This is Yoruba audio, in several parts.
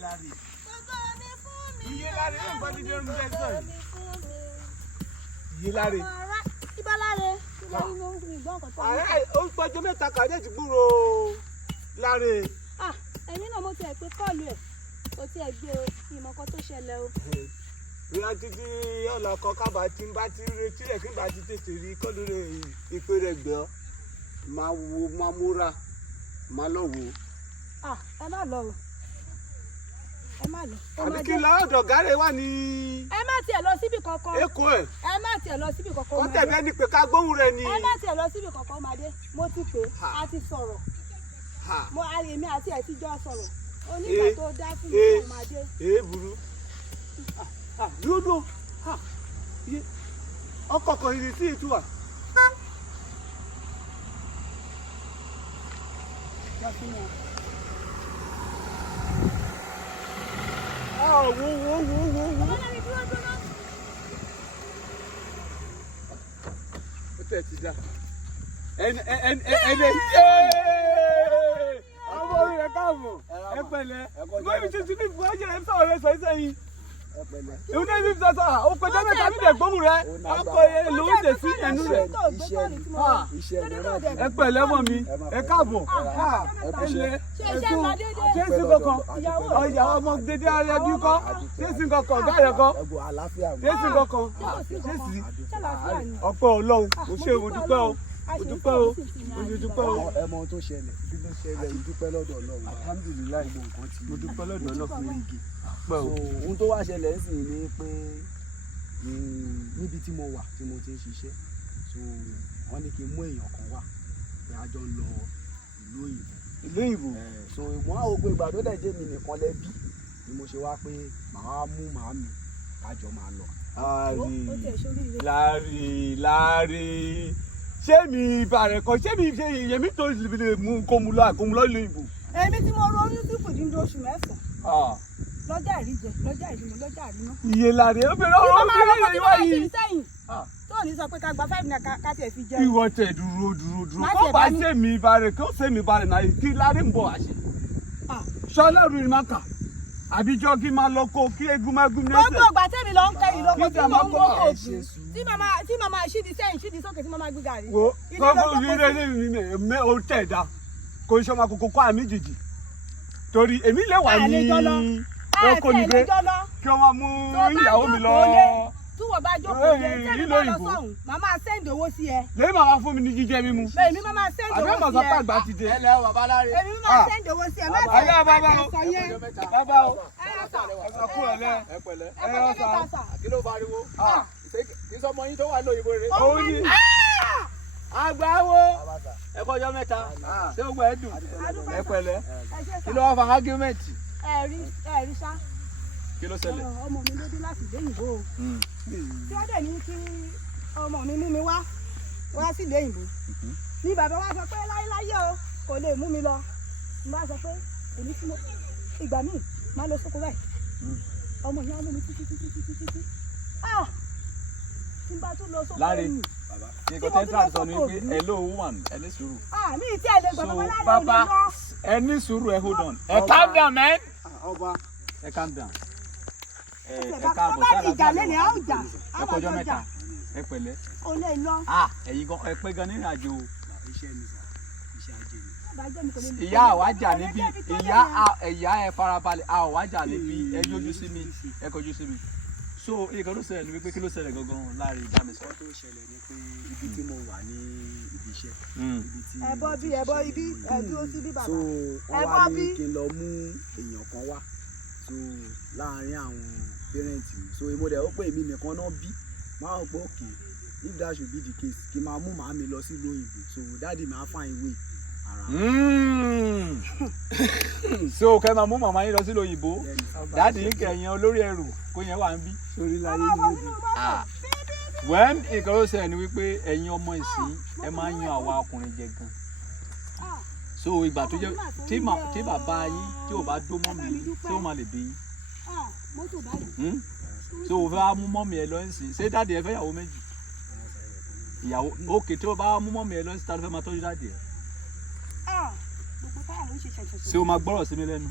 láre. Iye láre ló ń bọ́ dídé oúnjẹ sọ̀rọ̀. Iye láre. Ibà láre. Ibà yìí ló ń gbọ́ nǹkan tó ń bọ̀. Ó ń pọ́jọ́ mẹ́ta kàdé ti gbúrò láre. Ẹ̀yin náà mo ti ẹ̀ pé kọ́ọ̀lù ẹ̀ kò tí ẹ̀ gbé ìmọ̀ kan tó ṣẹlẹ̀ o. Bóyá títí ọ̀la kan kábà tí ń bá ti retí rẹ̀ kí n bá ti tètè rí kọ́lù rẹ̀ ìpè rẹ̀ gbọ́. Máa wo máa múra máa lọ wò. Ẹ má lọ o. Ẹ má lọ. Àbí kí n lọ ọ̀dọ̀ gàrẹ́ wà ní. Ẹ má tiẹ̀ lọ síbi kankan. Èkó ẹ̀. Ẹ má tiẹ̀ lọ síbi kankan. Kọ́ tẹ̀lé ẹni pé ká gbóhùn rẹ̀ ni. Ẹ má tiẹ̀ lọ síbi kankan ọmọdé. Mo ti pè é, a ti sọ̀rọ̀. Èmi àti ẹ̀ ti jọ sọ̀rọ̀. Onígbà tó dá fún mi ọmọdé. Burú. Dúdú. Ọkọ̀ kan ìrètí ìtura. Wo. Ó tẹ̀ ti dá. Ọmọ orí rẹ̀ káàbọ̀. Ẹ pẹ̀lẹ́. Bóyá mi ti ti ní ìfọwọ́jẹ́ ẹ̀ ń sọ̀rọ̀ rẹ̀ sọ sẹ́yìn. Ìwé náà ní sọ́sọ́ ó pẹ̀jọ́ mẹ́ta mi dẹ̀ gbóhùn rẹ̀. Ọkọ̀ ló ń dè sí ẹnu rẹ̀. Ẹ pẹ̀lẹ́ mọ̀ mi. Ẹ káàbọ̀. Ṣé sí kankan? Ìyàwó ọmọ dédé ara ẹbí kọ́. Ṣé sí kankan? Ọ̀gá rẹ̀ kọ́. Ṣé sí kankan? Ṣé sí? Ọpẹ́ Ọlọ́run. Mo ṣe ìwòdúpẹ́ o. Òdúpẹ́ o. Òdúpẹ́ o. Ẹ mọ ohun tó ṣẹlẹ̀. Bí ló ṣẹlẹ̀ ìdúpẹ́ lọ́dọ̀ Ọlọ́run. Alhamdulilayi gbogbo nǹkan ti. Mo dúpẹ́ lọ́dọ̀ Ọlọ́run. So ohun tó wá ṣẹlẹ̀ ń sìn ni pé níbi tí mo wà tí mo ti ń ṣiṣẹ́ so wọ́n ní kí n mú èèyàn kan wá pé a jọ ń lọ ìlú òyìnbó. Ìlú òyìnbó. So ìwọ̀n àwọn ògbó ìgbà tó dẹ̀ jẹ́ mi nìkan lẹ́bí ni mo ṣe wá pé màá mú màámi kájọ máa lọ. Láre. Ṣé mi ìbàrẹ̀ kan ṣé mi ṣe ìyẹ̀mí tó lè mú kó mu lọ àkómú lọ ìlú òyìnbó? Èmi tí mo ronú sí fùdíńdó oṣù mẹ́sàn-án. Lọ́jà ìríjẹ, lọ́jà ìrímọ, lọ́jà ìrímọ. Iye láre ó bẹ̀rẹ̀ ọ̀rọ̀ obìnrin yìí wáyé. Tó ní sọ pé ká gba 5 naira ká tiẹ̀ fi jẹun. Ìwọ tẹ̀ dúró. Kó bá ṣe mi ìbàrẹ̀ kó ṣe mi ìbàrẹ̀ náà kí láre ń bọ̀ àṣẹ. Ṣọlọ́run ni máa kà. Àbíjọ́ kí máa lọ kó kí egun máa gún ní ẹsẹ̀. Gbogbo ìgbà tẹ́mi lọ ń kẹ́ ìlọ́kọ tí mo ń gbọ́ òògùn. Tí màmá ṣídi sẹ́yìn ṣídi sókè tí màmá gbé gàrí. Wo kókó yìí rẹ̀ ó tẹ̀ dá. Kò ń ṣọmọ àkókò kó àmì jìjì. Torí èmi lè wà ní ọkọ nígbé kí wọ́n máa mú ìyàwó mi lọ. Tí wọ́n bá jókòó lé tẹ́mi bá lọ sọ̀hún màmá sẹ́ǹdì owó sí ẹ. Lèmi màmá fún mi ní jíjẹ mímu. Èmi máa sẹ́ǹdì owó sí ẹ. Àbẹ́ mọ̀ sọ́pá àgbà ti dé. Ẹlẹ́ bàbá láre. Èmi máa sẹ́ǹdì owó sí ẹ. Má Bàbá o. Bàbá o. Ọ̀sán kú ọ̀lẹ́. Ẹ pẹ̀lẹ́. Ẹ Kí ló fariwo? Kí sọmọ yín tó wà lóyìnbó rẹ̀? Òun ni. Àgbáwo. Ẹ kọjọ́ mẹ́ta. Ṣé o gbọ́ ẹ dùn? Ẹ pẹ̀lẹ́. Kí ló wá fa argument? ẹ̀rí ṣá. Kí ló ṣẹlẹ̀? Ọmọ mi ló dé láti ìlú òyìnbó o. Tí wọ́n dẹ̀ ní kí ọmọ mi mú mi wá sí ìlú òyìnbó. Ní bàbá wa sọ pé láyéláyé o kò lè mú mi lọ. Mo bá sọ pé èmi tí mo ìgbà míì máa lọ sóko báyìí. Ọmọ yẹn á lé mi títí. Tí n bá tún lọ sóko ẹ̀yìn. Nǹkan tẹ́ try sọ ni pé hello woman ẹ ní sùúrù. Mi ì tí ẹ lè gbọ́ bàbá láyé ò lè lọ. Ẹ ní sùúrù ẹ hold on. Ẹ calm down man. Ọba. Ẹ calm down. Ẹ Bàbá káàbọ̀ bá ti jà lẹ́nu àwọn ìjà. ẹ kọjọ́ mẹ́ta. Ẹ pẹ̀lẹ́. O lè lọ. Ẹ̀yin gan ẹ pé gan ní ìrìnàjò. Iṣẹ́ ni sà. Iṣẹ́ ajé ni. Ìyá Ìyá àwájà níbí. Ìyá ẹ farabalẹ̀. Àwájà níbí. Ẹ yọjú sí mi. Ẹ kọjú sí mi. So nǹkan tó ṣẹlẹ̀ ni wípé kí ló ṣẹlẹ̀ gangan láàrin ìbá mi sọ. Tó ṣẹlẹ̀ ni pé ibi tí mo wà ní ibi iṣẹ́. Ẹ bọ́ ibi ẹ dúró sí bí bàbá. So wọ́n wá ní kí n lọ mú èèyàn kan wá so láàrin àwọn pẹ́rẹ́ǹtì mi so mo dẹ̀ ó pé èmi nìkan náà bí máa ń pọ̀ okay if that should be the case kí n máa mú màámi lọ sí ìlú òyìnbó so dáàdì máa find way ara. So kẹ́ máa mú màmá yín lọ sí ìlú òyìnbó dáàdì yín kẹ̀yìn olórí ẹrù kó yẹn wà ń bí. Sórí láyé ní òbí. Wẹ́n nǹkan ló ṣẹlẹ̀ ni wípé ẹ̀yin ọmọ ìsìn ẹ máa ń yan àwa ọkùnrin jẹ gan. So ìgbà tó jẹ́ tí bàbá yín tí ò bá dó mọ́mì yín tí ó máa lè bí yín. So o fẹ́ wá mú mọ́mì ẹ lọ ìsìn ṣé dáàdì ẹ fẹ́ ìyàwó méjì? Ìyàwó òkè tí o bá mú mọ́mì ẹ lọ ìsìn tá ló fẹ́ máa tọ́jú dáàdì ẹ? Ṣé o máa gbọ́rọ̀ sí mi lẹ́nu?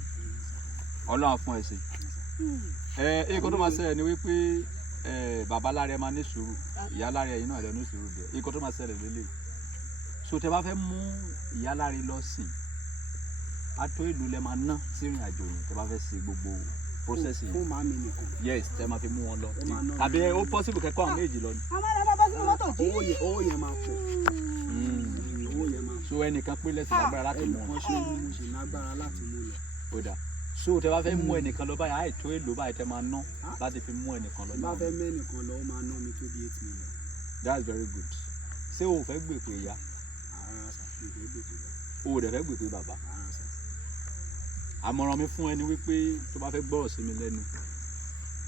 Ọlọ́run á fún ẹ ṣe. Nǹkan tó máa ṣẹlẹ̀ ni wípé bàbá lára ẹ máa ní sùúrù, ìyá lára ẹ̀yin náà lọ ní sùúrù díẹ̀. Nǹkan tó máa ṣẹlẹ̀ lélẹ̀. So tẹ bá fẹ́ mú ìyá lára lọ sìn, àtó ìlú lẹ máa ná sí ìrìn àjò yìí tẹ bá fẹ́ ṣe gbogbo process yìí. fún màmí nìkan. Yes, tẹ máa fi mú wọn lọ. Àbí ó possible kẹ́kọ̀ọ́ àwọn méjì lọ ni. àwọn ọmọ bá sínú mọ́tò jí. owó yẹn máa pọ̀. owó yẹn máa pọ̀. So ẹnìkan pé lẹ́sìn lágbára láti mú wọn. ẹnìkan ṣe ni mo ṣe lágbára láti mú lọ. Ó dáa. So tẹ bá fẹ́ mú ẹnìkan lọ báyìí àìtó èlò báyìí tẹ máa ná láti fi mú ẹnìkan lọ. bá fẹ́ mẹ́nìkan lọ ó máa ná mi tó bí 8 million. That's very good. Ṣé o fẹ́ gbèpè ìyá? Ara sà mi fẹ́ gbèpè bàbá. O ò dẹ̀ fẹ́ gbèpè bàbá? Ara sà. Àmọ̀ràn mi fún ẹni wípé tó bá fẹ́ gbọ́rọ̀ sí mi lẹ́nu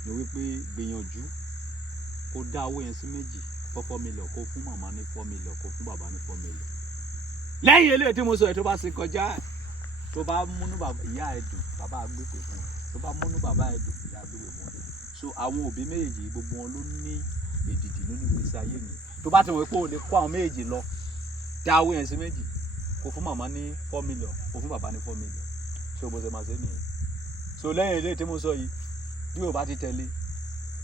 ni wípé gbìyànjú kó dá owó yẹn sí méjì, 4 million kó fún màmá ní 4 million kó fún bàbá ní 4 million. Lẹ́yìn eléyìí tí mo sọ yìí tó bá ṣe kọjá tó bá múnú ìyá ẹ̀ dùn bàbá àgbèpè fún wọn, tó bá múnú bàbá ẹ̀ dùn ìyá àgbèpè fún wọn. So àwọn òbí méjèèjì gbogbo wọn ló ní èdìdì nínú ìgbésí ayé mi. Tó bá ti wọ̀ pé o lè kó àwọn méjèèjì lọ dá owó yẹn sí méjì kó fún màmá ní 4 million kó fún bàbá ní 4 million. So bó ṣe máa ṣe nìyẹn. So lẹ́yìn eléyìí tí mo sọ yìí bí o bá ti tẹ̀lé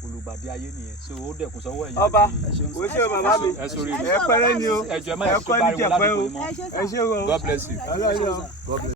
olùgbàdì ayé nìyẹn. So ó dẹ̀kun sọ́wọ́ ẹ̀yìn. Ọba o ṣe bàbá mi ẹ pẹ́rẹ́ ni o ẹ jọ ẹ má ẹ yẹ kó kọ́ bá ní rí wọn jẹ̀pẹ́ ládùúgbò o yìí mọ́. ẹ ṣe o. God bless you. Ọlọ́run.